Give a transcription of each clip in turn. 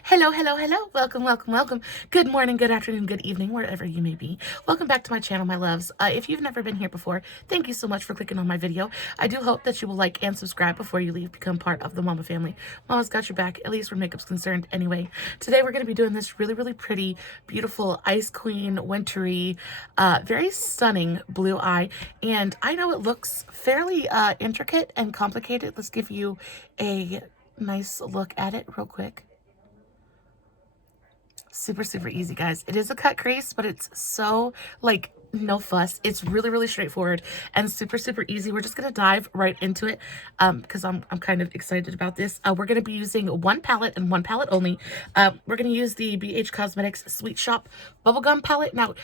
Hello, hello, hello. Welcome, welcome, welcome. Good morning, good afternoon, good evening, wherever you may be. Welcome back to my channel, my loves. If you've never been here before, thank you so much for clicking on my video. I do hope that you will like and subscribe before you leave, become part of the Mama family. Mama's got your back, at least where makeup's concerned anyway. Today we're going to be doing this really, really pretty, beautiful, Ice Queen, wintry, very stunning blue eye. And I know it looks fairly intricate and complicated. Let's give you a nice look at it real quick. Super, super easy, guys. It is a cut crease, but it's so, like, no fuss. It's really, really straightforward and super, super easy. We're just going to dive right into it because I'm kind of excited about this. We're going to be using one palette and one palette only. We're going to use the BH Cosmetics Sweet Shop Bubblegum palette. Now,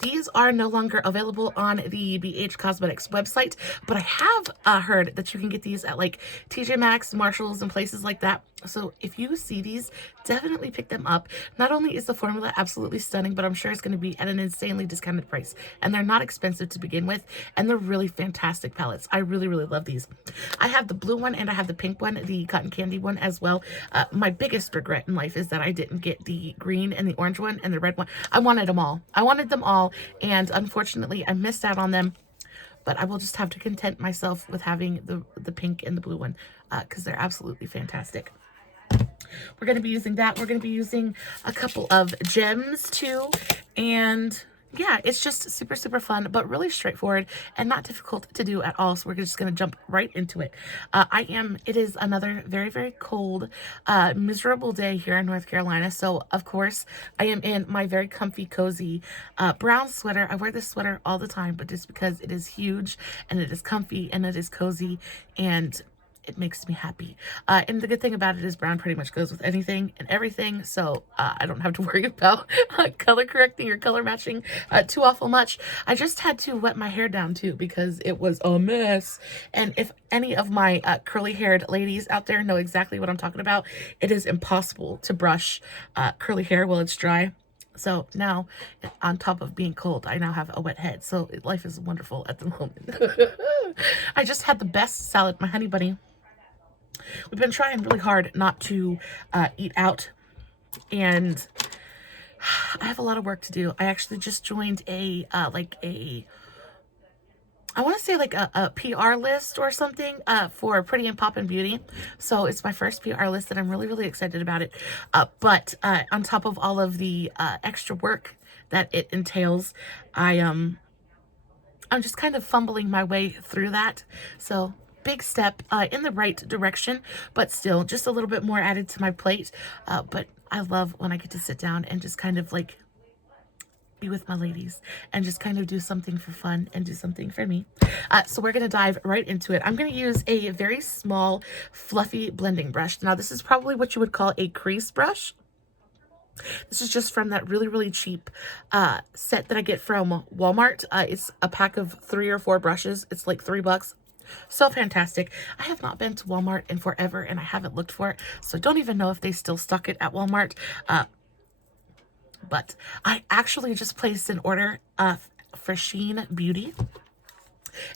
these are no longer available on the BH Cosmetics website, but I have heard that you can get these at, like, TJ Maxx, Marshalls, and places like that. So if you see these, definitely pick them up. Not only is the formula absolutely stunning, but I'm sure it's going to be at an insanely discounted price. And they're not expensive to begin with, and they're really fantastic palettes. I really, really love these. I have the blue one and I have the pink one, the cotton candy one as well. My biggest regret in life is that I didn't get the green and the orange one and the red one. I wanted them all. I wanted them all, and unfortunately I missed out on them. But I will just have to content myself with having the pink and the blue one because they're absolutely fantastic. We're going to be using that. We're going to be using a couple of gems too. And yeah, it's just super, super fun, but really straightforward and not difficult to do at all. So we're just going to jump right into it. It is another very, very cold, miserable day here in North Carolina. So of course I am in my very comfy, cozy, brown sweater. I wear this sweater all the time, but just because it is huge and it is comfy and it is cozy and it makes me happy. And the good thing about it is brown pretty much goes with anything and everything. So I don't have to worry about color correcting or color matching too awful much. I just had to wet my hair down too because it was a mess. And if any of my curly haired ladies out there know exactly what I'm talking about, it is impossible to brush curly hair while it's dry. So now, on top of being cold, I now have a wet head. So life is wonderful at the moment. I just had the best salad, my honey bunny. We've been trying really hard not to eat out, and I have a lot of work to do. I actually just joined I want to say like a PR list or something for Pretty and Poppin' Beauty. So it's my first PR list and I'm really, really excited about it. But on top of all of the extra work that it entails, I'm just kind of fumbling my way through that. So big step in the right direction, but still just a little bit more added to my plate. But I love when I get to sit down and just kind of like be with my ladies and just kind of do something for fun and do something for me. So we're going to dive right into it. I'm going to use a very small fluffy blending brush. Now this is probably what you would call a crease brush. This is just from that really, really cheap set that I get from Walmart. It's a pack of 3 or 4 brushes. It's like $3. So fantastic. I have not been to Walmart in forever and I haven't looked for it. So I don't even know if they still stock it at Walmart. But I actually just placed an order for Sheen Beauty.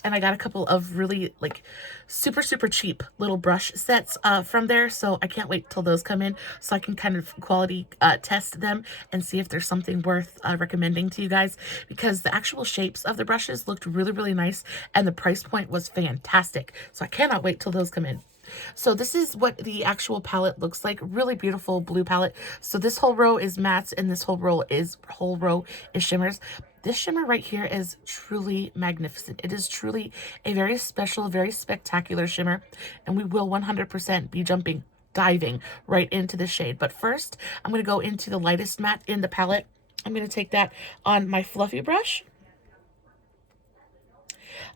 And I got a couple of really like super, super cheap little brush sets from there. So I can't wait till those come in so I can kind of quality test them and see if there's something worth recommending to you guys, because the actual shapes of the brushes looked really, really nice and the price point was fantastic. So I cannot wait till those come in. So this is what the actual palette looks like. Really beautiful blue palette. So this whole row is mattes and this whole row is shimmers. This shimmer right here is truly magnificent. It is truly a very special, very spectacular shimmer. And we will 100% be diving right into the shade. But first, I'm going to go into the lightest matte in the palette. I'm going to take that on my fluffy brush.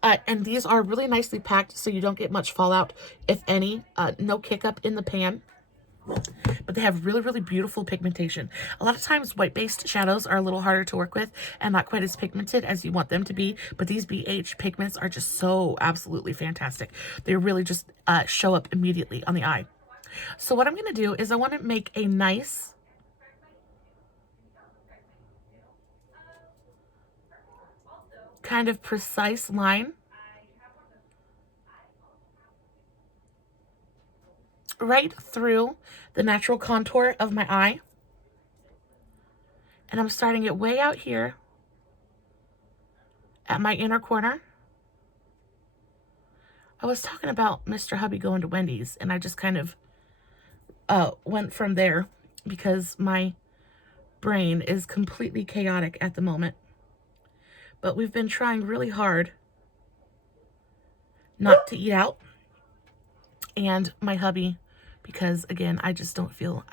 And these are really nicely packed so you don't get much fallout, if any. No kick up in the pan. But they have really, really beautiful pigmentation. A lot of times white-based shadows are a little harder to work with and not quite as pigmented as you want them to be. But these BH pigments are just so absolutely fantastic. They really just show up immediately on the eye. So what I'm going to do is I want to make a nice kind of precise line right through the natural contour of my eye. And I'm starting it way out here at my inner corner. I was talking about Mr. Hubby going to Wendy's, and I just kind of went from there because my brain is completely chaotic at the moment. But we've been trying really hard not to eat out. And my hubby, because again, I don't feel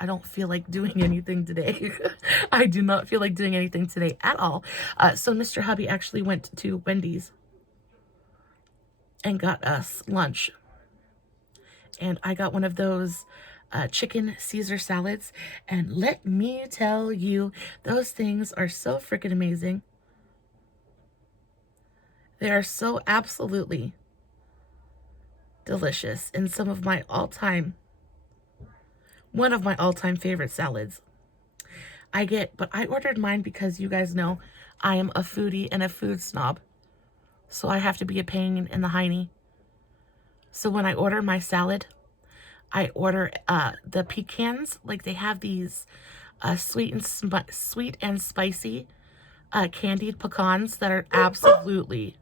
like doing anything today. I do not feel like doing anything today at all. So Mr. Hubby actually went to Wendy's and got us lunch. And I got one of those chicken Caesar salads. And let me tell you, those things are so freaking amazing. They are so absolutely delicious, and one of my all-time favorite salads. But I ordered mine because you guys know I am a foodie and a food snob. So I have to be a pain in the hiney. So when I order my salad, I order the pecans. Like, they have these sweet and spicy candied pecans that are absolutely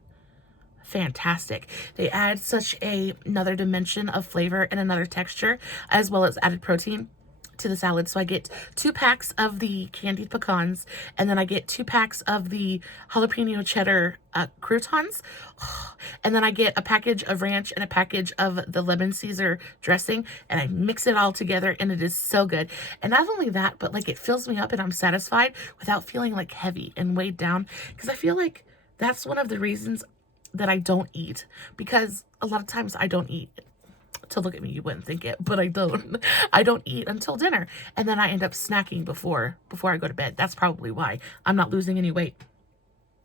fantastic. They add such another dimension of flavor and another texture, as well as added protein to the salad. So I get 2 packs of the candied pecans, and then I get 2 packs of the jalapeno cheddar croutons, and then I get a package of ranch and a package of the lemon Caesar dressing, and I mix it all together, and it is so good. And not only that, but like, it fills me up and I'm satisfied without feeling like heavy and weighed down, because I feel like that's one of the reasons that I don't eat, because a lot of times I don't eat. To look at me, you wouldn't think it, but I don't. I don't eat until dinner, and then I end up snacking before I go to bed. That's probably why I'm not losing any weight,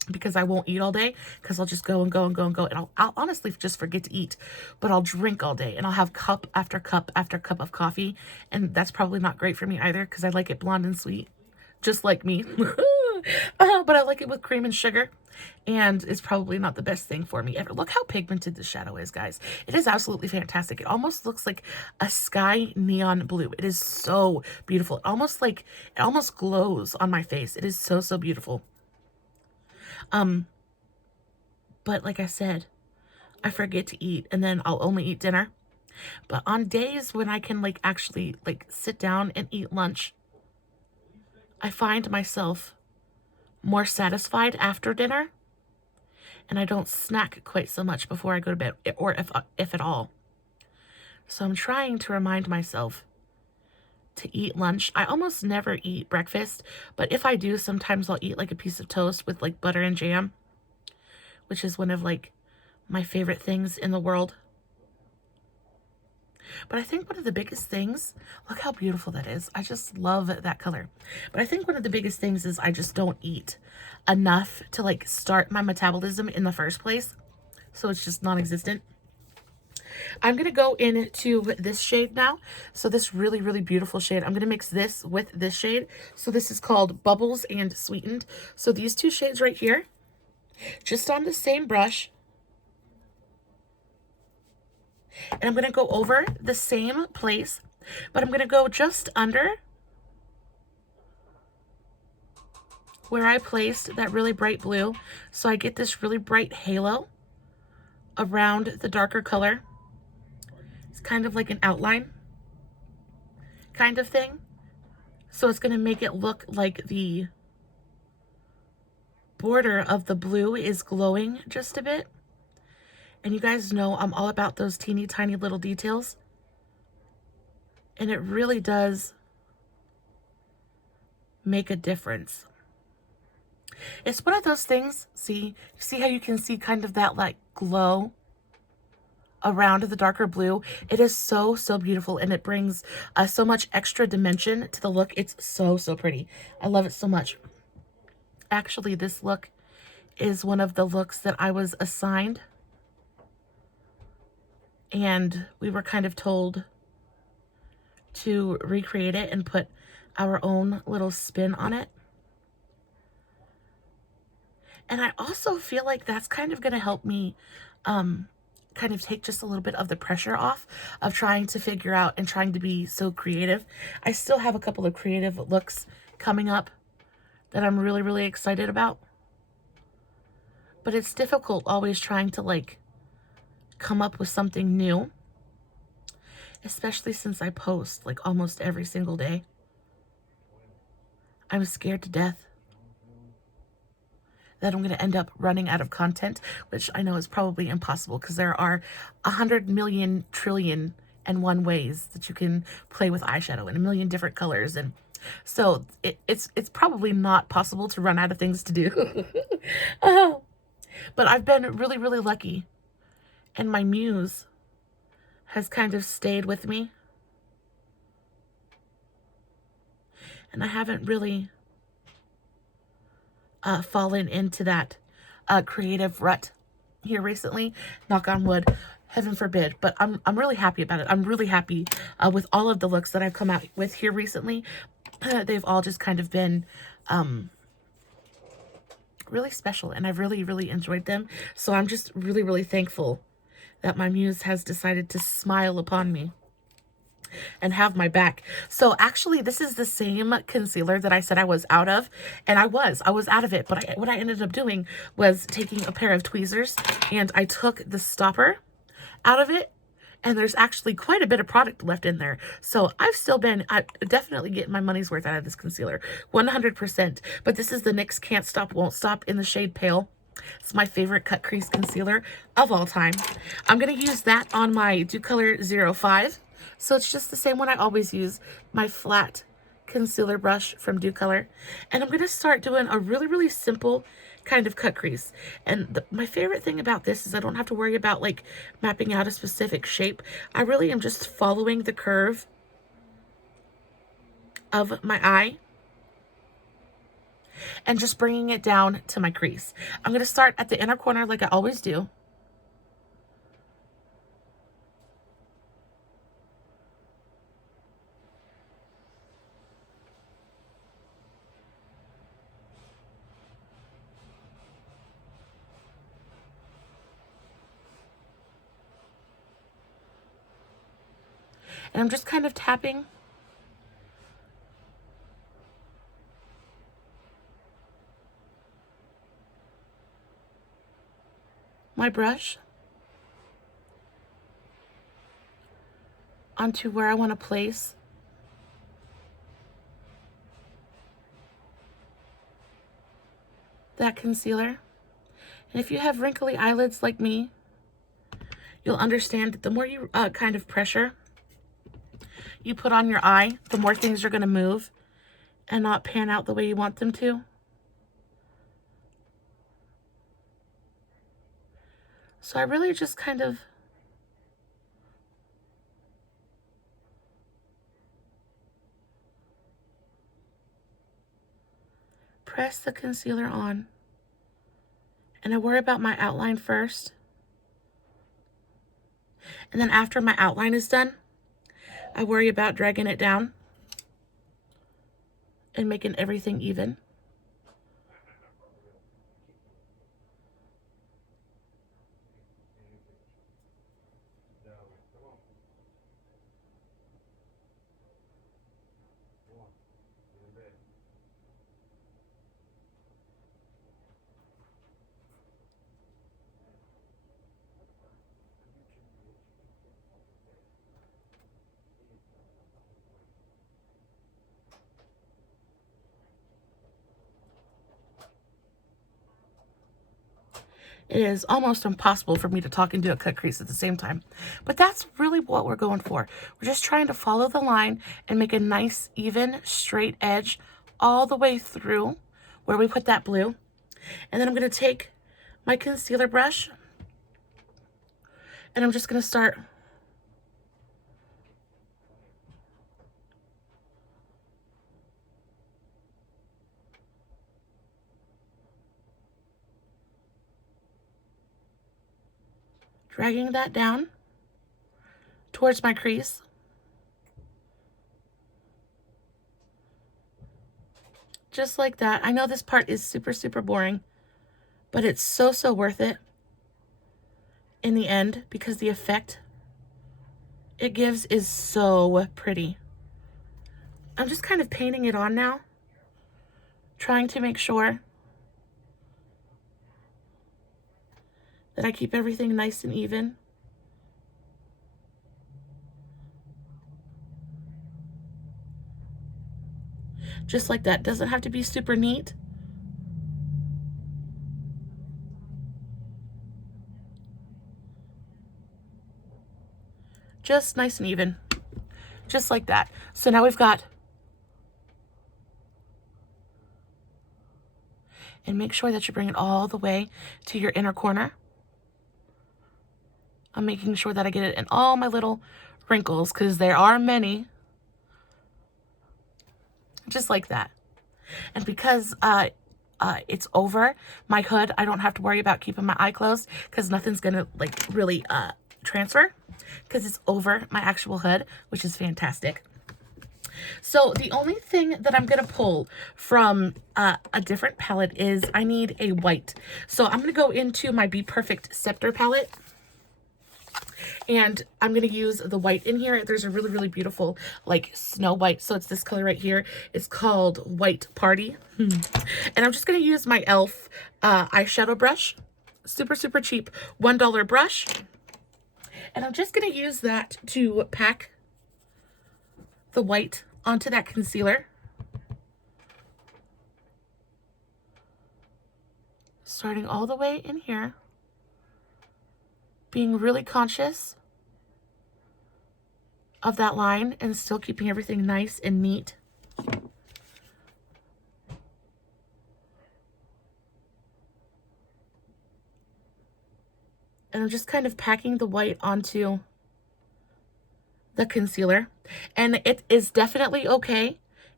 because I won't eat all day, because I'll just go and go and go and go, and I'll honestly just forget to eat, but I'll drink all day, and I'll have cup after cup after cup of coffee, and that's probably not great for me either, because I like it blonde and sweet, just like me. But I like it with cream and sugar, and it's probably not the best thing for me ever. Look how pigmented this shadow is, guys. It is absolutely fantastic. It almost looks like a sky neon blue. It is so beautiful. It almost glows on my face. It is so, so beautiful. But like I said, I forget to eat, and then I'll only eat dinner. But on days when I can actually sit down and eat lunch, I find myself more satisfied after dinner, and I don't snack quite so much before I go to bed, or if at all. So I'm trying to remind myself to eat lunch. I almost never eat breakfast, but if I do, sometimes I'll eat like a piece of toast with like butter and jam, which is one of my favorite things in the world. But I think one of the biggest things, look how beautiful that is. I just love that color. But I think one of the biggest things is I just don't eat enough to start my metabolism in the first place. So it's just non-existent. I'm going to go into this shade now. So this really, really beautiful shade. I'm going to mix this with this shade. So this is called Bubbles and Sweetened. So these 2 shades right here, just on the same brush. And I'm going to go over the same place, but I'm going to go just under where I placed that really bright blue. So I get this really bright halo around the darker color. It's kind of like an outline kind of thing. So it's going to make it look like the border of the blue is glowing just a bit. And you guys know I'm all about those teeny tiny little details. And it really does make a difference. It's one of those things, see how you can see kind of that glow around the darker blue? It is so, so beautiful, and it brings so much extra dimension to the look. It's so, so pretty. I love it so much. Actually, this look is one of the looks that I was assigned, and we were kind of told to recreate it and put our own little spin on it. And I also feel like that's kind of going to help me kind of take just a little bit of the pressure off of trying to figure out and trying to be so creative. I still have a couple of creative looks coming up that I'm really, really excited about. But it's difficult always trying to like come up with something new, especially since I post like almost every single day. I'm scared to death that I'm going to end up running out of content, which I know is probably impossible because there are 100 million trillion and one ways that you can play with eyeshadow in a million different colors. And so it's probably not possible to run out of things to do. But I've been really, really lucky. And my muse has kind of stayed with me. And I haven't really fallen into that creative rut here recently. Knock on wood, heaven forbid. But I'm really happy about it. I'm really happy with all of the looks that I've come out with here recently. They've all just kind of been really special, and I've really, really enjoyed them. So I'm just really, really thankful that my muse has decided to smile upon me and have my back. So actually, this is the same concealer that I said I was out of, and I was out of it. But what I ended up doing was taking a pair of tweezers, and I took the stopper out of it, and there's actually quite a bit of product left in there. So I definitely getting my money's worth out of this concealer, 100%. But this is the NYX Can't Stop Won't Stop in the shade Pale. It's my favorite cut crease concealer of all time. I'm going to use that on my Dew Color 05. So it's just the same one I always use, my flat concealer brush from Dew Color. And I'm going to start doing a really, really simple kind of cut crease. And my favorite thing about this is I don't have to worry about like mapping out a specific shape. I really am just following the curve of my eye and just bringing it down to my crease. I'm going to start at the inner corner like I always do. And I'm just kind of tapping my brush onto where I want to place that concealer. And if you have wrinkly eyelids like me, you'll understand that the more you kind of pressure you put on your eye, the more things are going to move and not pan out the way you want them to. So I really just kind of press the concealer on, and I worry about my outline first. And then after my outline is done, I worry about dragging it down and making everything even. It is almost impossible for me to talk and do a cut crease at the same time. But that's really what we're going for. We're just trying to follow the line and make a nice, even, straight edge all the way through where we put that blue. And then I'm going to take my concealer brush and I'm just going to start dragging that down towards my crease. Just like that. I know this part is super, super boring, but it's so, so worth it in the end because the effect it gives is so pretty. I'm just kind of painting it on now, trying to make sure that I keep everything nice and even. Just like that. Doesn't have to be super neat. Just nice and even. Just like that. So now we've got, and make sure that you bring it all the way to your inner corner. I'm making sure that I get it in all my little wrinkles because there are many. Just like that. And because it's over my hood, I don't have to worry about keeping my eye closed because nothing's gonna like really transfer because it's over my actual hood, which is fantastic. So the only thing that I'm going to pull from a different palette is I need a white. So I'm going to go into my Be Perfect Scepter palette. And I'm going to use the white in here. There's a really, really beautiful like snow white. So it's this color right here. It's called White Party. And I'm just going to use my e.l.f. Eyeshadow brush. Super, super cheap $1 brush. And I'm just going to use that to pack the white onto that concealer. Starting all the way in here. Being really conscious of that line and still keeping everything nice and neat. And I'm just kind of packing the white onto the concealer. And it is definitely okay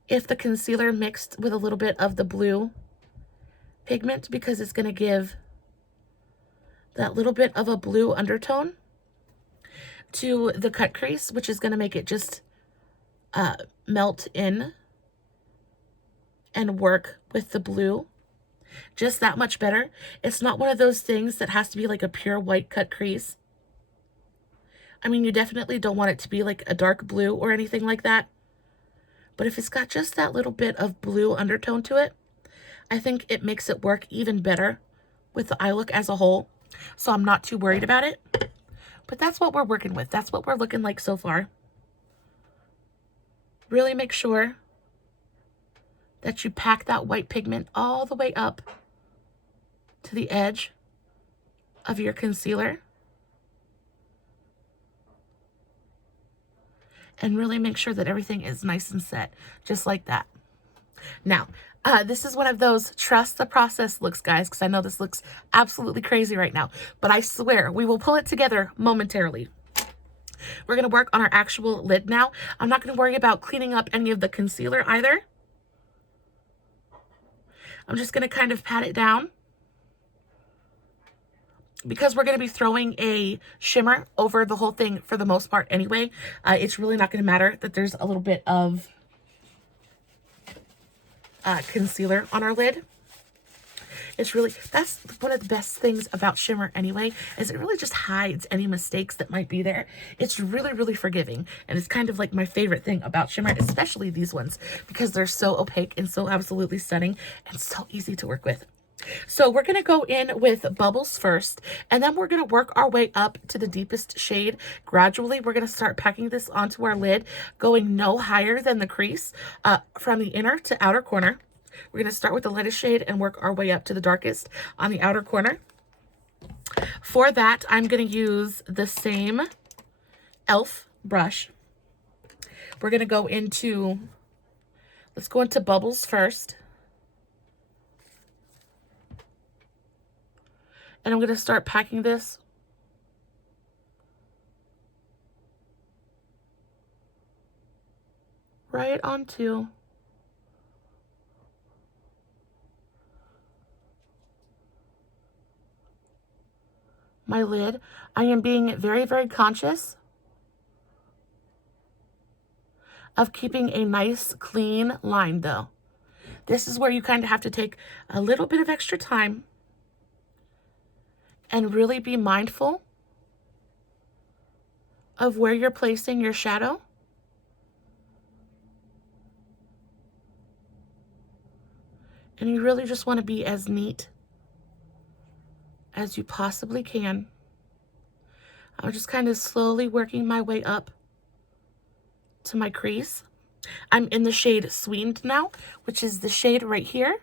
if the concealer mixed with a little bit of the blue pigment because it's going to give that little bit of a blue undertone to the cut crease, which is going to make it just melt in and work with the blue just that much better. It's not one of those things that has to be like a pure white cut crease. I mean, you definitely don't want it to be like a dark blue or anything like that. But if it's got just that little bit of blue undertone to it, I think it makes it work even better with the eye look as a whole. So I'm not too worried about it. But that's what we're working with. That's what we're looking like so far. Really make sure that you pack that white pigment all the way up to the edge of your concealer. And really make sure that everything is nice and set, just like that. Now, this is one of those trust the process looks, guys, because I know this looks absolutely crazy right now, but I swear we will pull it together momentarily. We're going to work on our actual lid now. I'm not going to worry about cleaning up any of the concealer either. I'm just going to kind of pat it down. Because we're going to be throwing a shimmer over the whole thing for the most part anyway, it's really not going to matter that there's a little bit of concealer on our lid. It's really, that's one of the best things about shimmer anyway, is it really just hides any mistakes that might be there. It's really, really forgiving. And it's kind of like my favorite thing about shimmer, especially these ones, because they're so opaque and so absolutely stunning and so easy to work with. So we're going to go in with Bubbles first, and then we're going to work our way up to the deepest shade. Gradually, we're going to start packing this onto our lid, going no higher than the crease from the inner to outer corner. We're going to start with the lightest shade and work our way up to the darkest on the outer corner. For that, I'm going to use the same e.l.f. brush. We're going to go into, let's go into Bubbles first. And I'm going to start packing this right onto my lid. I am being very, very conscious of keeping a nice clean line though. This is where you kind of have to take a little bit of extra time and really be mindful of where you're placing your shadow. And you really just want to be as neat as you possibly can. I'm just kind of slowly working my way up to my crease. I'm in the shade Sweetened now, which is the shade right here.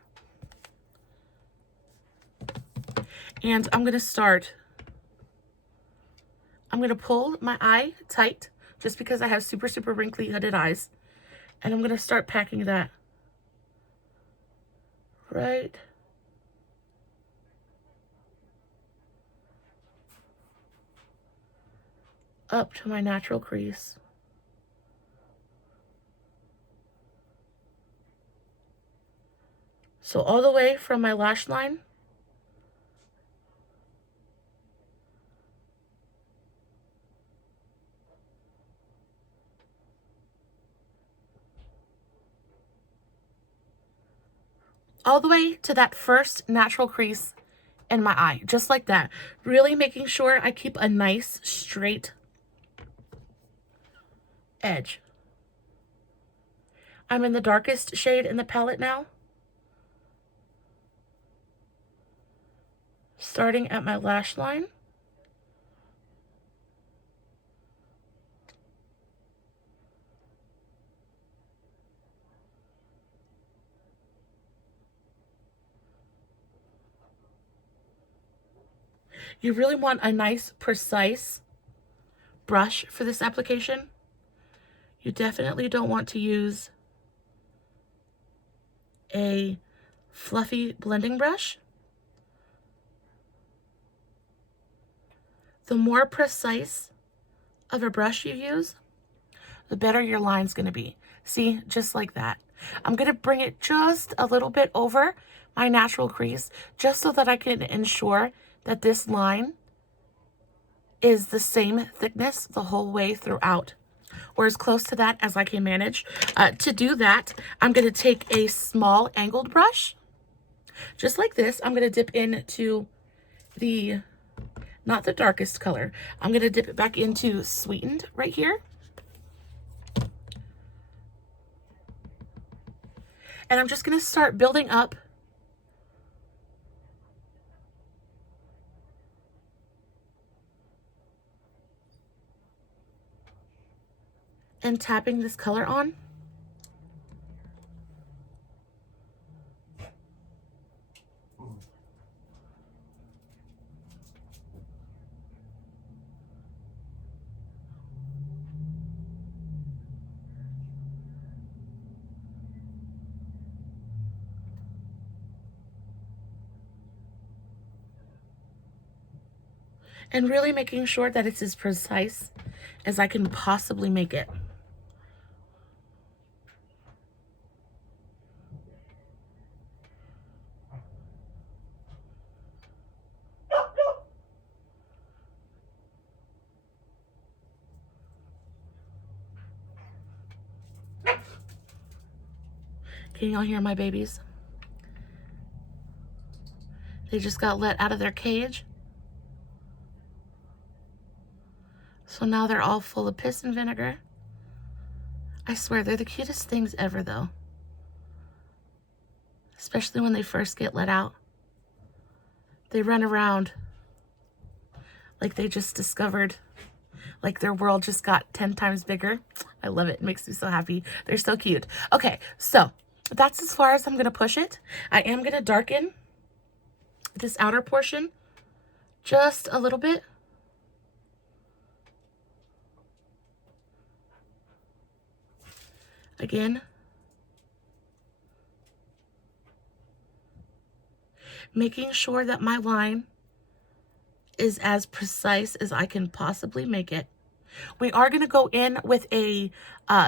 And I'm going to pull my eye tight just because I have super, super wrinkly hooded eyes. And I'm going to start packing that right up to my natural crease. So all the way from my lash line all the way to that first natural crease in my eye, just like that. Really making sure I keep a nice straight edge. I'm in the darkest shade in the palette now. Starting at my lash line. You really want a nice, precise brush for this application. You definitely don't want to use a fluffy blending brush. The more precise of a brush you use, the better your line's going to be. See, just like that. I'm going to bring it just a little bit over my natural crease, just so that I can ensure that this line is the same thickness the whole way throughout, or as close to that as I can manage. To do that, I'm going to take a small angled brush, just like this. I'm going to dip into the, not the darkest color, I'm going to dip it back into Sweetened right here. And I'm just going to start building up and tapping this color on. And really making sure that it's as precise as I can possibly make it. Can y'all hear my babies? They just got let out of their cage. So now they're all full of piss and vinegar. I swear, they're the cutest things ever, though. Especially when they first get let out. They run around like they just discovered, like their world just got 10 times bigger. I love it. It makes me so happy. They're so cute. Okay, so that's as far as I'm going to push it. I am going to darken this outer portion just a little bit. Again, making sure that my line is as precise as I can possibly make it. We are going to go in with a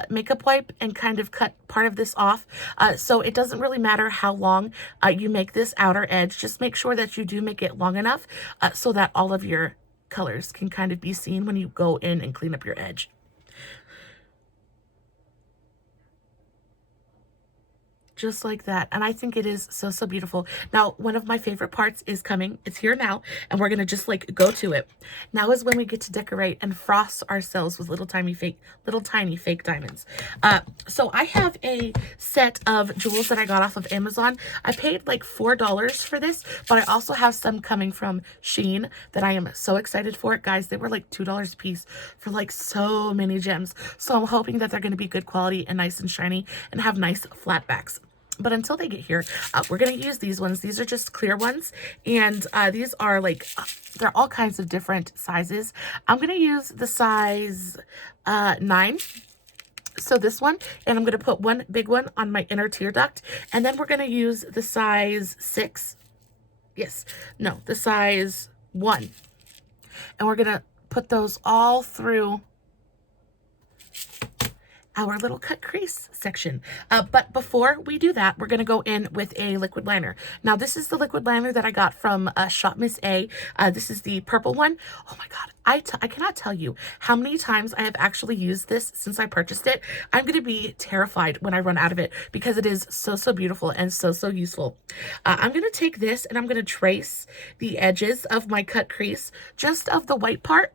makeup wipe and kind of cut part of this off. So it doesn't really matter how long you make this outer edge. Just make sure that you do make it long enough so that all of your colors can kind of be seen when you go in and clean up your edge. just like that. And I think it is so, so beautiful. Now, one of my favorite parts is coming. It's here now, and we're gonna just like go to it. Now is when we get to decorate and frost ourselves with little tiny fake diamonds. So I have a set of jewels that I got off of Amazon. I paid like $4 for this, but I also have some coming from Shein that I am so excited for. Guys, they were like $2 a piece for like so many gems. So I'm hoping that they're gonna be good quality and nice and shiny and have nice flat backs. But until they get here, we're going to use these ones. These are just clear ones. And these are like, they're all kinds of different sizes. I'm going to use the size 9. So this one, and I'm going to put one big one on my inner tear duct. And then we're going to use the size 6. Yes, no, the size 1. And we're going to put those all through our little cut crease section. But before we do that, we're going to go in with a liquid liner. Now, this is the liquid liner that I got from shopmissa. This is the purple one. Oh my God. I cannot tell you how many times I have actually used this since I purchased it. I'm going to be terrified when I run out of it because it is so, so beautiful and so, so useful. I'm going to take this and I'm going to trace the edges of my cut crease, just of the white part.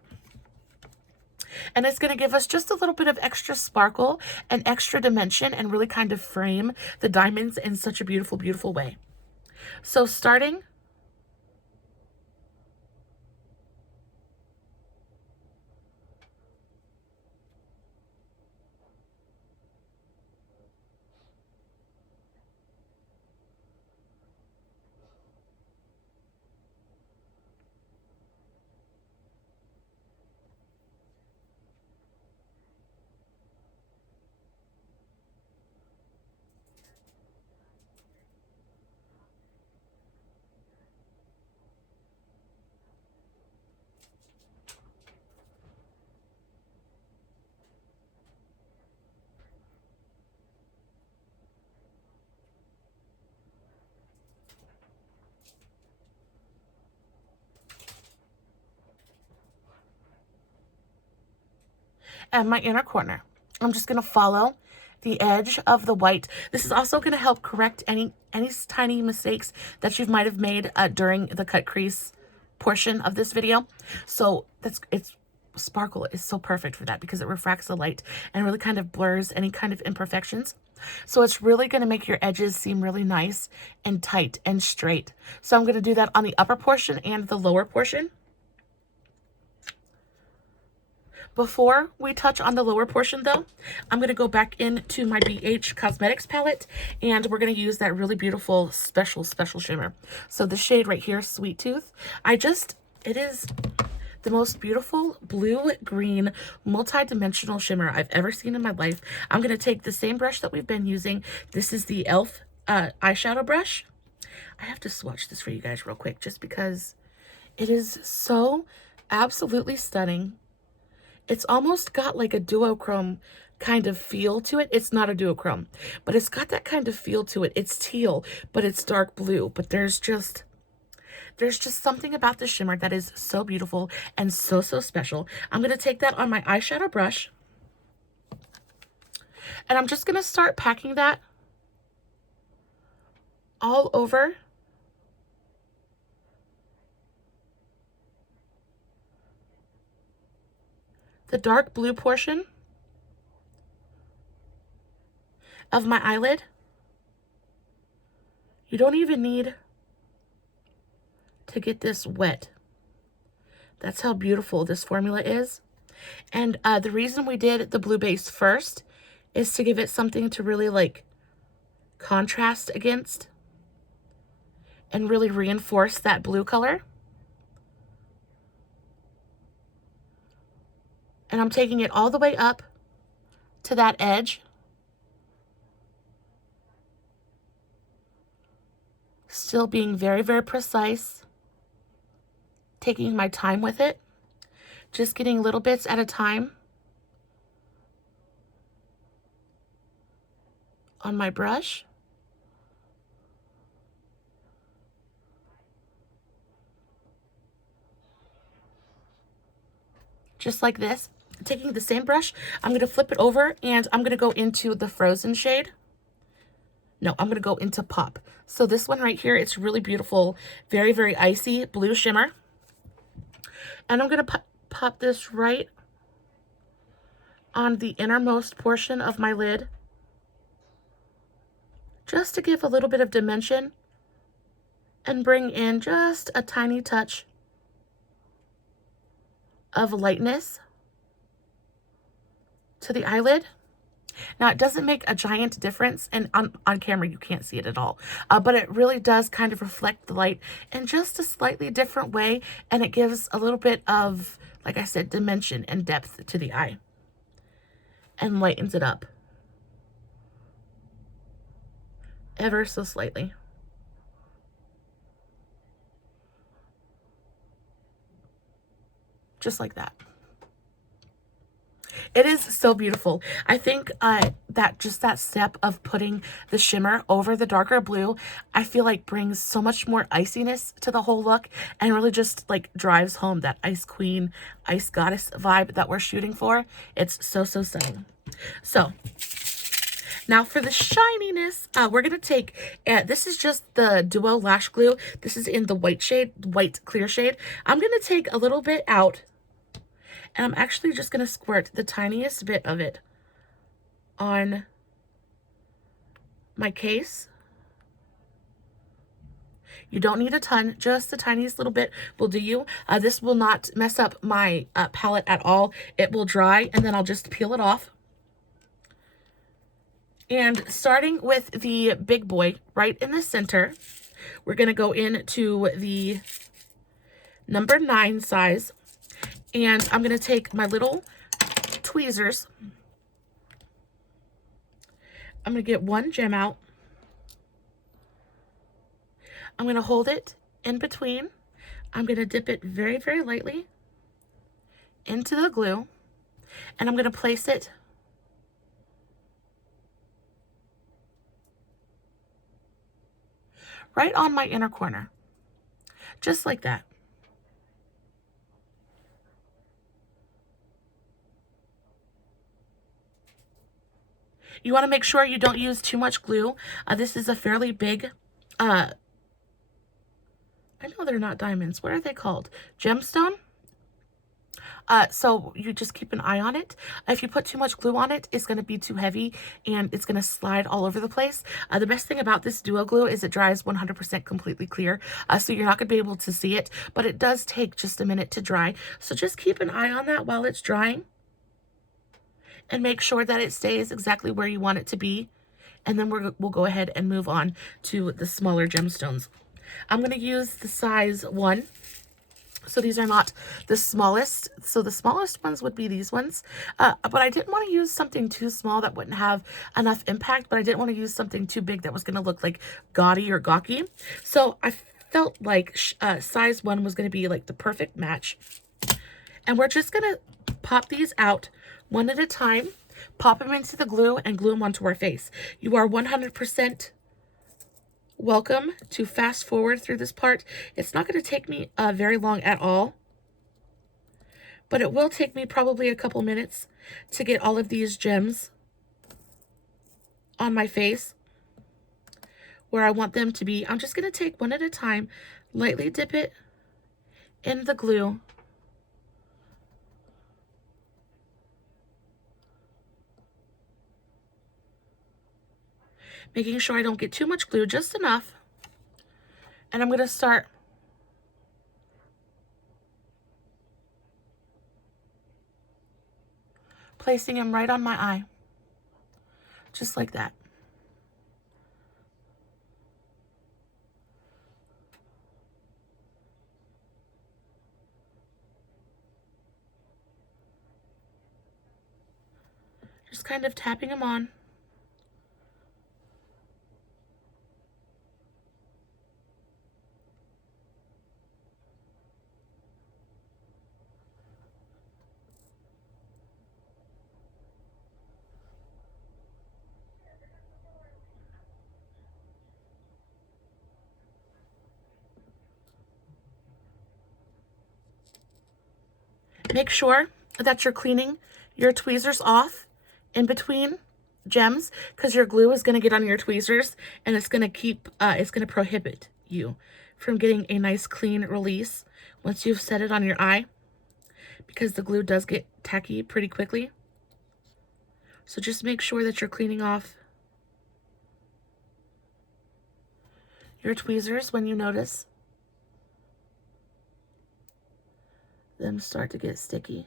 And it's going to give us just a little bit of extra sparkle and extra dimension and really kind of frame the diamonds in such a beautiful, beautiful way. So starting and my inner corner, I'm just going to follow the edge of the white. This is also going to help correct any tiny mistakes that you might have made during the cut crease portion of this video. So it's sparkle is so perfect for that because it refracts the light and really kind of blurs any kind of imperfections. So it's really going to make your edges seem really nice and tight and straight. So I'm going to do that on the upper portion and the lower portion. Before we touch on the lower portion though, I'm going to go back into my BH Cosmetics palette and we're going to use that really beautiful special shimmer. So the shade right here, Sweet Tooth, it is the most beautiful blue-green multi-dimensional shimmer I've ever seen in my life. I'm going to take the same brush that we've been using. This is the e.l.f. Eyeshadow brush. I have to swatch this for you guys real quick just because it is so absolutely stunning. It's almost got like a duochrome kind of feel to it. It's not a duochrome, but it's got that kind of feel to it. It's teal, but it's dark blue. But there's just something about the shimmer that is so beautiful and so, so special. I'm going to take that on my eyeshadow brush. And I'm just going to start packing that all over the dark blue portion of my eyelid. You don't even need to get this wet. That's how beautiful this formula is. And the reason we did the blue base first is to give it something to really like contrast against and really reinforce that blue color. And I'm taking it all the way up to that edge. Still being very, very precise. Taking my time with it. Just getting little bits at a time on my brush. Just like this. Taking the same brush, I'm going to flip it over and I'm going to go into the Frozen shade. No, I'm going to go into Pop. So this one right here, it's really beautiful. Very, very icy blue shimmer. And I'm going to pop this right on the innermost portion of my lid, just to give a little bit of dimension and bring in just a tiny touch of lightness to the eyelid. Now, it doesn't make a giant difference, and on camera you can't see it at all, but it really does kind of reflect the light in just a slightly different way, and it gives a little bit of, like I said, dimension and depth to the eye and lightens it up ever so slightly. Just like that. It is so beautiful. I think that just that step of putting the shimmer over the darker blue, I feel like brings so much more iciness to the whole look and really just like drives home that ice queen, ice goddess vibe that we're shooting for. It's so, so stunning. So now for the shininess, we're going to take, this is just the Duo Lash Glue. This is in the white shade, white clear shade. I'm going to take a little bit out, and I'm actually just going to squirt the tiniest bit of it on my case. You don't need a ton, just the tiniest little bit will do you. This will not mess up my palette at all. It will dry, and then I'll just peel it off. And starting with the big boy right in the center, we're going to go into the number 9 size. And I'm going to take my little tweezers. I'm going to get one gem out. I'm going to hold it in between. I'm going to dip it very, very lightly into the glue. And I'm going to place it right on my inner corner. Just like that. You want to make sure you don't use too much glue. This is a fairly big, I know they're not diamonds. What are they called? Gemstone? So you just keep an eye on it. If you put too much glue on it, it's going to be too heavy and it's going to slide all over the place. The best thing about this Duo glue is it dries 100% completely clear. So you're not going to be able to see it, but it does take just a minute to dry. So just keep an eye on that while it's drying. And make sure that it stays exactly where you want it to be. And then we'll go ahead and move on to the smaller gemstones. I'm going to use the size 1. So these are not the smallest. So the smallest ones would be these ones. But I didn't want to use something too small that wouldn't have enough impact. But I didn't want to use something too big that was going to look like gaudy or gawky. So I felt like size 1 was going to be like the perfect match. And we're just going to pop these out one at a time, pop them into the glue, and glue them onto our face. You are 100% welcome to fast forward through this part. It's not going to take me very long at all, but it will take me probably a couple minutes to get all of these gems on my face where I want them to be. I'm just going to take one at a time, lightly dip it in the glue, making sure I don't get too much glue, just enough. And I'm going to start placing them right on my eye, just like that. Just kind of tapping them on. Make sure that you're cleaning your tweezers off in between gems because your glue is going to get on your tweezers and it's going to it's going to prohibit you from getting a nice clean release once you've set it on your eye, because the glue does get tacky pretty quickly. So just make sure that you're cleaning off your tweezers when you notice them start to get sticky.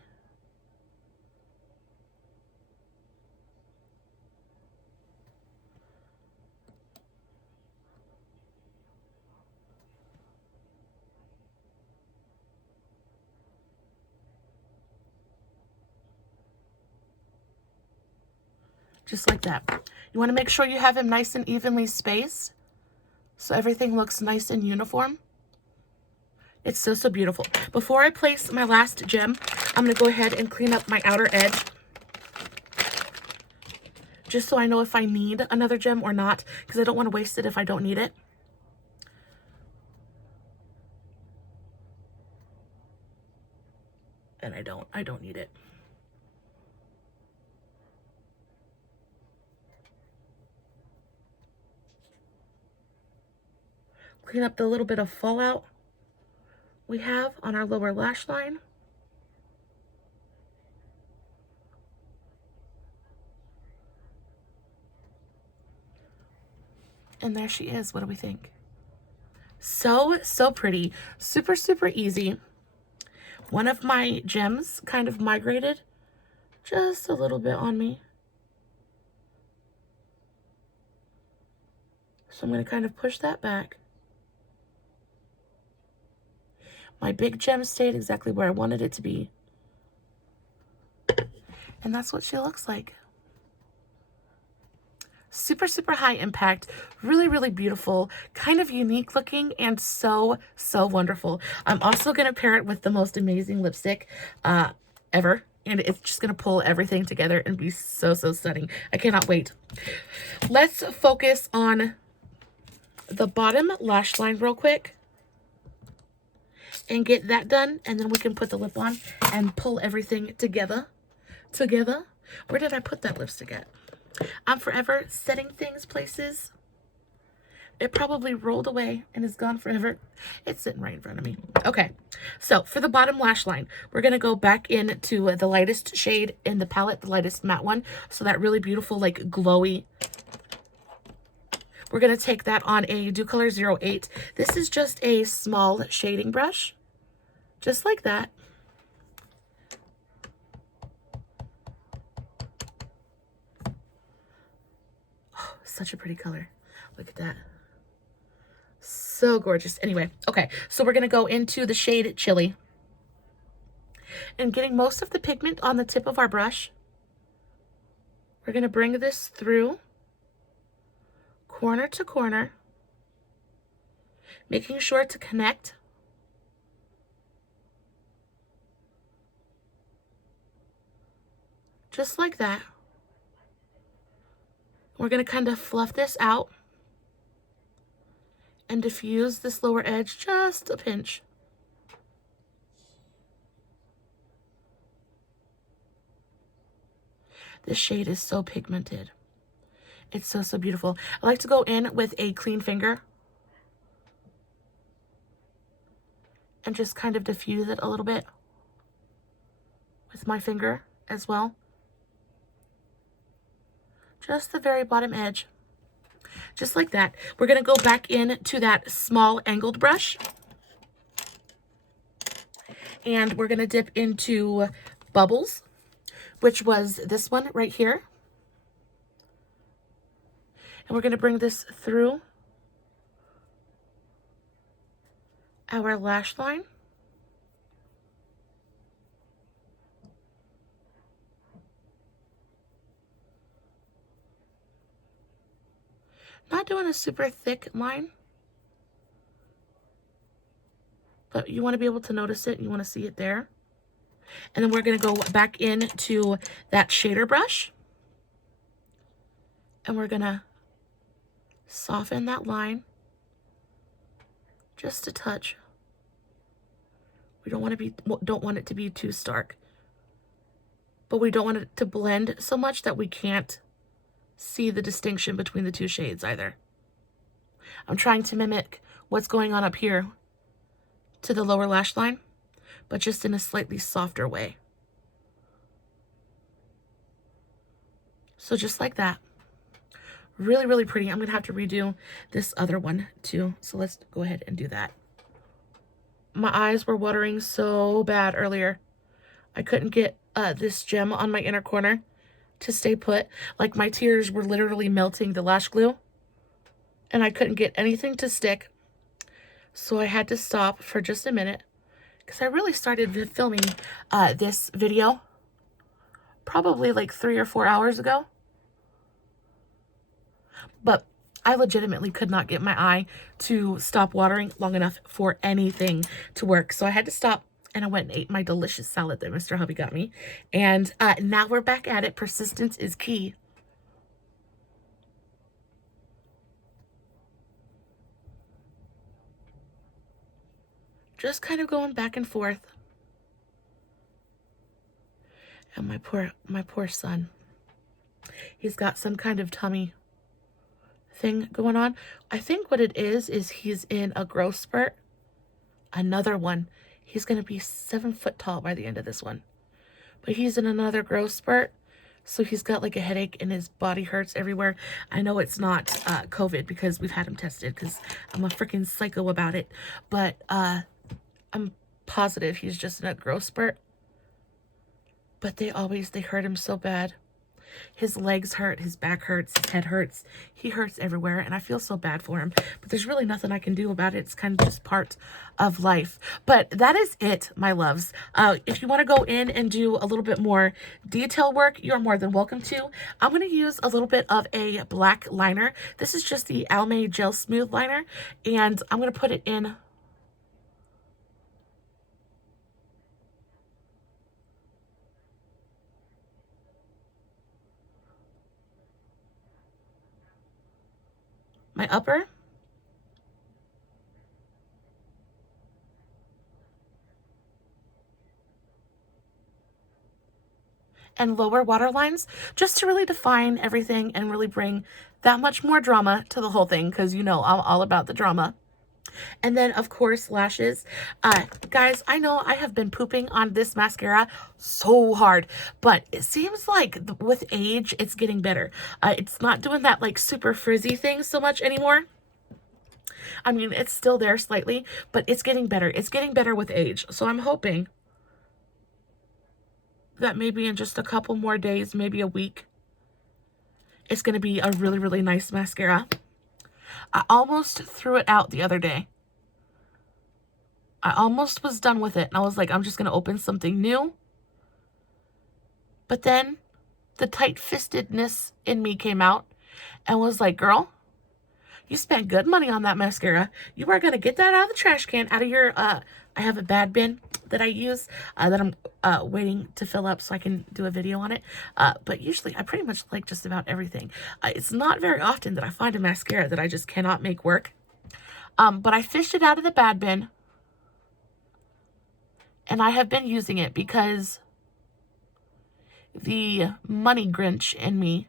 Just like that. You want to make sure you have them nice and evenly spaced so everything looks nice and uniform. It's so, so beautiful. Before I place my last gem, I'm going to go ahead and clean up my outer edge, just so I know if I need another gem or not, because I don't want to waste it if I don't need it. And I don't need it. Clean up the little bit of fallout we have on our lower lash line. And there she is. What do we think? So, so pretty. Super, super easy. One of my gems kind of migrated just a little bit on me. So I'm going to kind of push that back. My big gem stayed exactly where I wanted it to be. And that's what she looks like. Super, super high impact, really, really beautiful, kind of unique looking, and so, so wonderful. I'm also going to pair it with the most amazing lipstick ever, and it's just going to pull everything together and be so, so stunning. I cannot wait. Let's focus on the bottom lash line real quick and get that done, and then we can put the lip on and pull everything together. Where did I put that lipstick at? I'm forever setting things places. It probably rolled away and is gone forever. It's sitting right in front of me. Okay, so for the bottom lash line, we're going to go back into the lightest shade in the palette, the lightest matte one. So that really beautiful, like glowy. We're going to take that on a Dew Color 08. This is just a small shading brush, just like that. Such a pretty color. Look at that. So gorgeous. Anyway, okay, so we're going to go into the shade Chili. And getting most of the pigment on the tip of our brush, we're going to bring this through corner to corner, making sure to connect. Just like that. We're going to kind of fluff this out and diffuse this lower edge just a pinch. This shade is so pigmented. It's so, so beautiful. I like to go in with a clean finger and just kind of diffuse it a little bit with my finger as well. Just the very bottom edge. Just like that. We're going to go back in to that small angled brush. And we're going to dip into Bubbles, which was this one right here. And we're going to bring this through our lash line. Not doing a super thick line, but you want to be able to notice it. You want to see it there. And then we're going to go back into that shader brush. And we're going to soften that line just a touch. We don't want it to be too stark, but we don't want it to blend so much that we can't see the distinction between the two shades either. I'm trying to mimic what's going on up here to the lower lash line, but just in a slightly softer way. So just like that. Really, really pretty. I'm going to have to redo this other one too. So let's go ahead and do that. My eyes were watering so bad earlier. I couldn't get this gem on my inner corner to stay put. Like, my tears were literally melting the lash glue, and I couldn't get anything to stick. So I had to stop for just a minute, because I really started filming this video probably like 3 or 4 hours ago. But I legitimately could not get my eye to stop watering long enough for anything to work. So I had to stop, and I went and ate my delicious salad that Mr. Hubby got me. And now we're back at it. Persistence is key. Just kind of going back and forth. And my poor son. He's got some kind of tummy thing going on. I think what it is he's in a growth spurt. Another one. He's going to be 7 foot tall by the end of this one. But he's in another growth spurt. So he's got like a headache and his body hurts everywhere. I know it's not COVID, because we've had him tested, because I'm a freaking psycho about it. But I'm positive he's just in a growth spurt. But they hurt him so bad. His legs hurt, his back hurts, his head hurts. He hurts everywhere, and I feel so bad for him. But there's really nothing I can do about it. It's kind of just part of life. But that is it, my loves. If you want to go in and do a little bit more detail work, you're more than welcome to. I'm going to use a little bit of a black liner. This is just the Almay Gel Smooth Liner, and I'm going to put it in my upper and lower waterlines, just to really define everything and really bring that much more drama to the whole thing, because you know I'm all about the drama. And then, of course, lashes. Guys, I know I have been pooping on this mascara so hard, but it seems like with age, it's getting better. It's not doing that like super frizzy thing so much anymore. I mean, it's still there slightly, but it's getting better. It's getting better with age. So I'm hoping that maybe in just a couple more days, maybe a week, it's going to be a really, really nice mascara. I almost threw it out the other day. I almost was done with it, and I was like, I'm just going to open something new. But then the tight-fistedness in me came out and was like, girl, you spent good money on that mascara. You are going to get that out of the trash can, out of your, I have a bad bin that I use that I'm waiting to fill up so I can do a video on it. But usually I pretty much like just about everything. It's not very often that I find a mascara that I just cannot make work. But I fished it out of the bad bin, and I have been using it because the money Grinch in me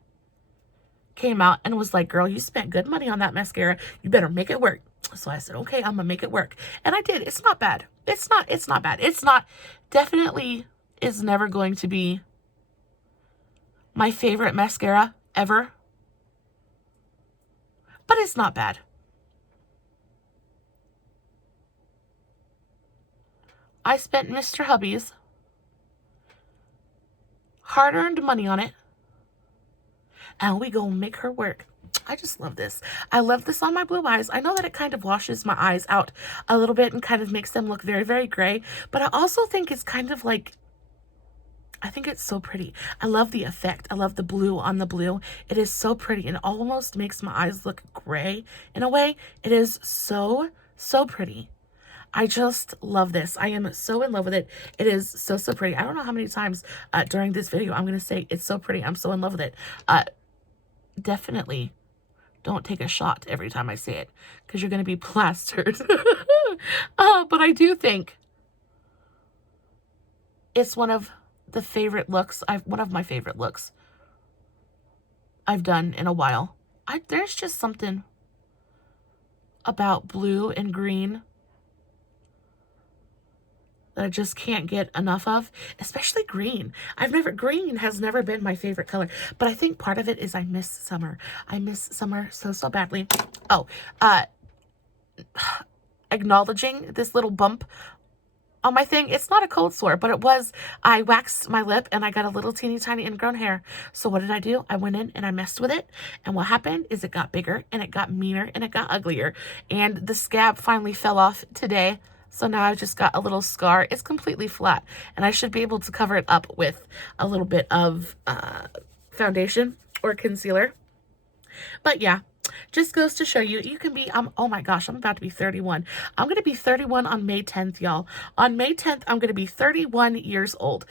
came out and was like, girl, you spent good money on that mascara. You better make it work. So I said, okay, I'm gonna make it work. And I did. It's not bad. It's not bad. It's not, definitely is never going to be my favorite mascara ever. But it's not bad. I spent Mr. Hubby's hard-earned money on it, and we gonna make her work. I just love this. I love this on my blue eyes. I know that it kind of washes my eyes out a little bit and kind of makes them look very, very gray, but I also think it's kind of like, I think it's so pretty. I love the effect. I love the blue on the blue. It is so pretty and almost makes my eyes look gray in a way. It is so, so pretty. I just love this. I am so in love with it. It is so, so pretty. I don't know how many times during this video I'm going to say it's so pretty. I'm so in love with it. Definitely don't take a shot every time I say it, because you're going to be plastered. But I do think it's one of the favorite looks. One of my favorite looks I've done in a while. There's just something about blue and green that I just can't get enough of, especially green. Green has never been my favorite color, but I think part of it is I miss summer. I miss summer so, so badly. Oh, acknowledging this little bump on my thing. It's not a cold sore, but it was. I waxed my lip and I got a little teeny tiny ingrown hair. So what did I do? I went in and I messed with it. And what happened is it got bigger and it got meaner and it got uglier. And the scab finally fell off today. So now I've just got a little scar. It's completely flat. And I should be able to cover it up with a little bit of foundation or concealer. But yeah, just goes to show you, you can be, oh my gosh, I'm about to be 31. I'm going to be 31 on May 10th, y'all. On May 10th, I'm going to be 31 years old.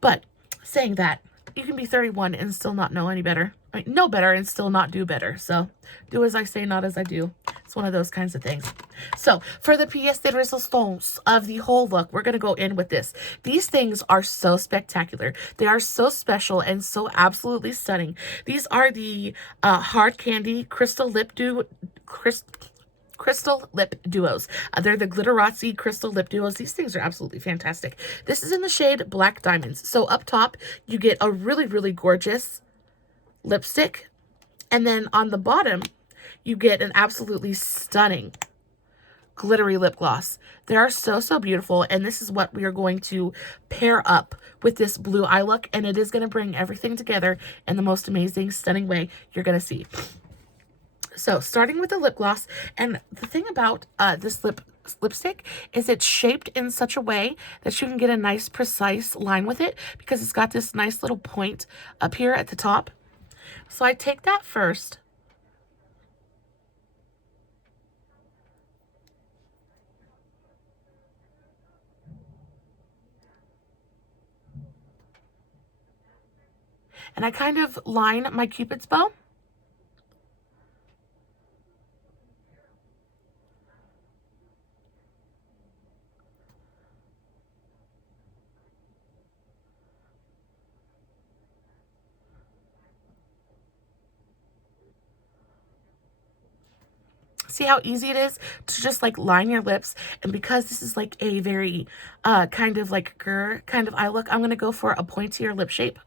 But saying that, you can be 31 and still not know any better. I mean, know better and still not do better. So do as I say, not as I do. It's one of those kinds of things. So for the pièce de résistance of the whole look, we're going to go in with this. These things are so spectacular. They are so special and so absolutely stunning. These are the Hard Candy Crystal Lip Duo. Crystal Lip Duos. They're the Glitterazzy Crystal Lip Duos. These things are absolutely fantastic. This is in the shade Black Diamonds. So up top, you get a really, really gorgeous lipstick. And then on the bottom, you get an absolutely stunning glittery lip gloss. They are so, so beautiful. And this is what we are going to pair up with this blue eye look. And it is going to bring everything together in the most amazing, stunning way you're going to see. So starting with the lip gloss, and the thing about this lipstick is it's shaped in such a way that you can get a nice precise line with it because it's got this nice little point up here at the top. So I take that first. And I kind of line my Cupid's bow. See how easy it is to just like line your lips? And because this is like a very kind of like grr kind of eye look, I'm going to go for a pointier lip shape.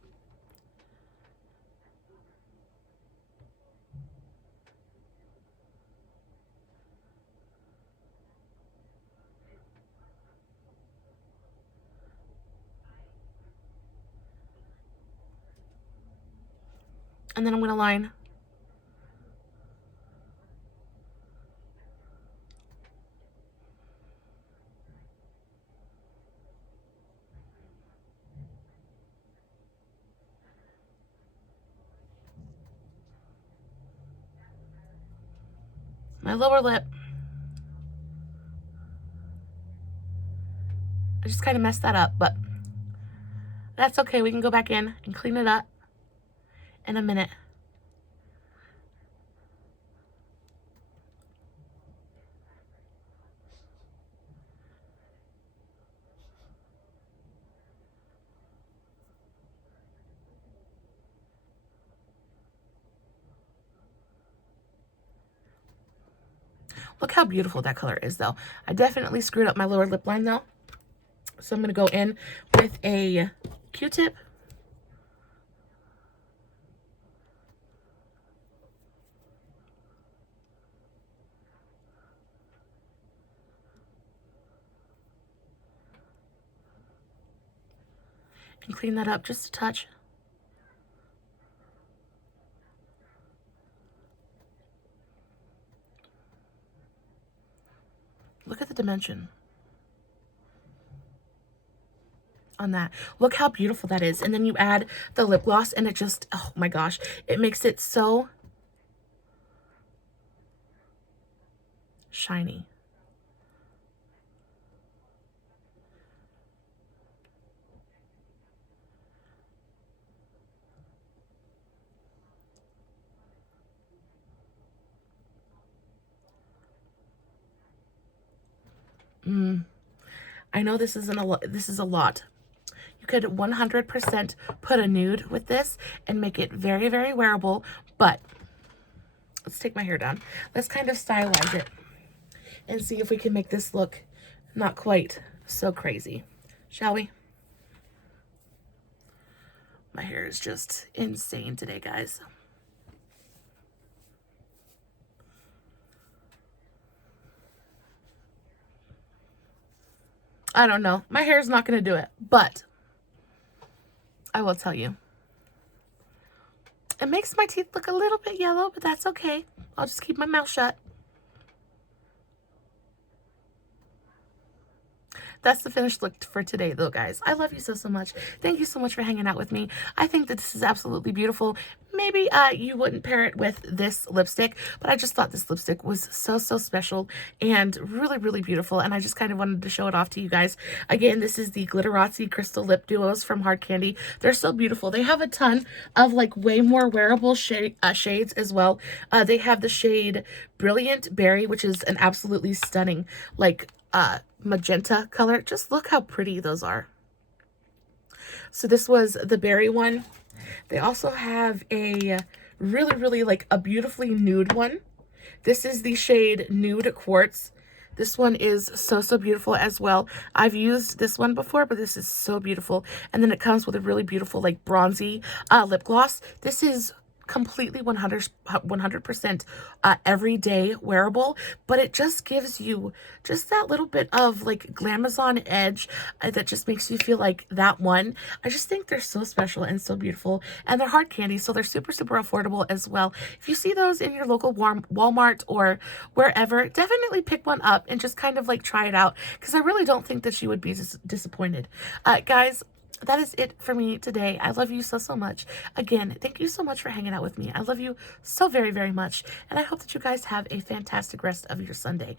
And then I'm going to line my lower lip. I just kind of messed that up, but that's okay. We can go back in and clean it up in a minute. Look how beautiful that color is, though. I definitely screwed up my lower lip line, though. So I'm going to go in with a Q-tip. And clean that up just a touch. Look at the dimension on that. Look how beautiful that is. And then you add the lip gloss and it just, oh my gosh, it makes it so shiny. I know this isn't a lot. This is a lot. You You could 100% put a nude with this and make it very, very wearable. But let's take my hair down. Let's kind of stylize it and see if we can make this look not quite so crazy. Shall we? My hair is just insane today, guys. I don't know. My hair is not going to do it, but I will tell you. It makes my teeth look a little bit yellow, but that's okay. I'll just keep my mouth shut. That's the finished look for today, though, guys. I love you so, so much. Thank you so much for hanging out with me. I think that this is absolutely beautiful. Maybe you wouldn't pair it with this lipstick, but I just thought this lipstick was so, so special and really, really beautiful, and I just kind of wanted to show it off to you guys. Again, this is the Glitterazzy Crystal Lip Duos from Hard Candy. They're so beautiful. They have a ton of, like, way more wearable shades as well. They have the shade Brilliant Berry, which is an absolutely stunning, like, magenta color. Just look how pretty those are. So this was the berry one. They also have a really, really, like, a beautifully nude one. This is the shade Nude Quartz. This one is so, so beautiful as well. I've used this one before, but this is so beautiful. And then it comes with a really beautiful, like, bronzy lip gloss. This is completely 100% everyday wearable, but it just gives you just that little bit of, like, glamazon edge that just makes you feel like that one. I just think they're so special and so beautiful, and they're Hard Candy, so they're super, super affordable as well. If you see those in your local Walmart or wherever, definitely pick one up and just kind of, like, try it out, because I really don't think that you would be disappointed. Guys, that is it for me today. I love you so, so much. Again, thank you so much for hanging out with me. I love you so very, very much. And I hope that you guys have a fantastic rest of your Sunday.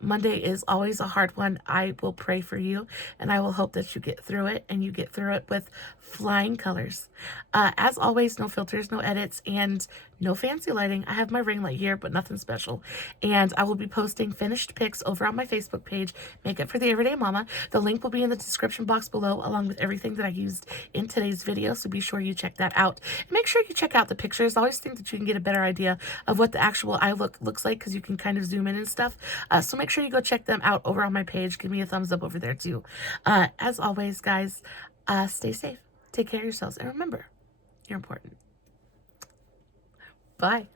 Monday is always a hard one. I will pray for you, and I will hope that you get through it, and you get through it with flying colors. As always, no filters, no edits, and no fancy lighting. I have my ring light here, but nothing special. And I will be posting finished pics over on my Facebook page, Makeup for the Everyday Mama. The link will be in the description box below, along with everything that I used in today's video, so be sure you check that out. And make sure you check out the pictures. I always think that you can get a better idea of what the actual eye look looks like, because you can kind of zoom in and stuff. So make sure you go check them out over on my page. Give me a thumbs up over there too. As always, guys, stay safe. Take care of yourselves, and remember, you're important. Bye.